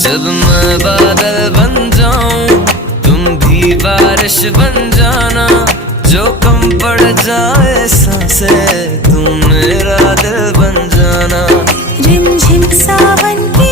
जब मैं बादल बन जाऊं तुम भी बारिश बन जाना, जो कम पड़ जाए सांसें तुम मेरा दिल बन जाना। रिमझिम सावन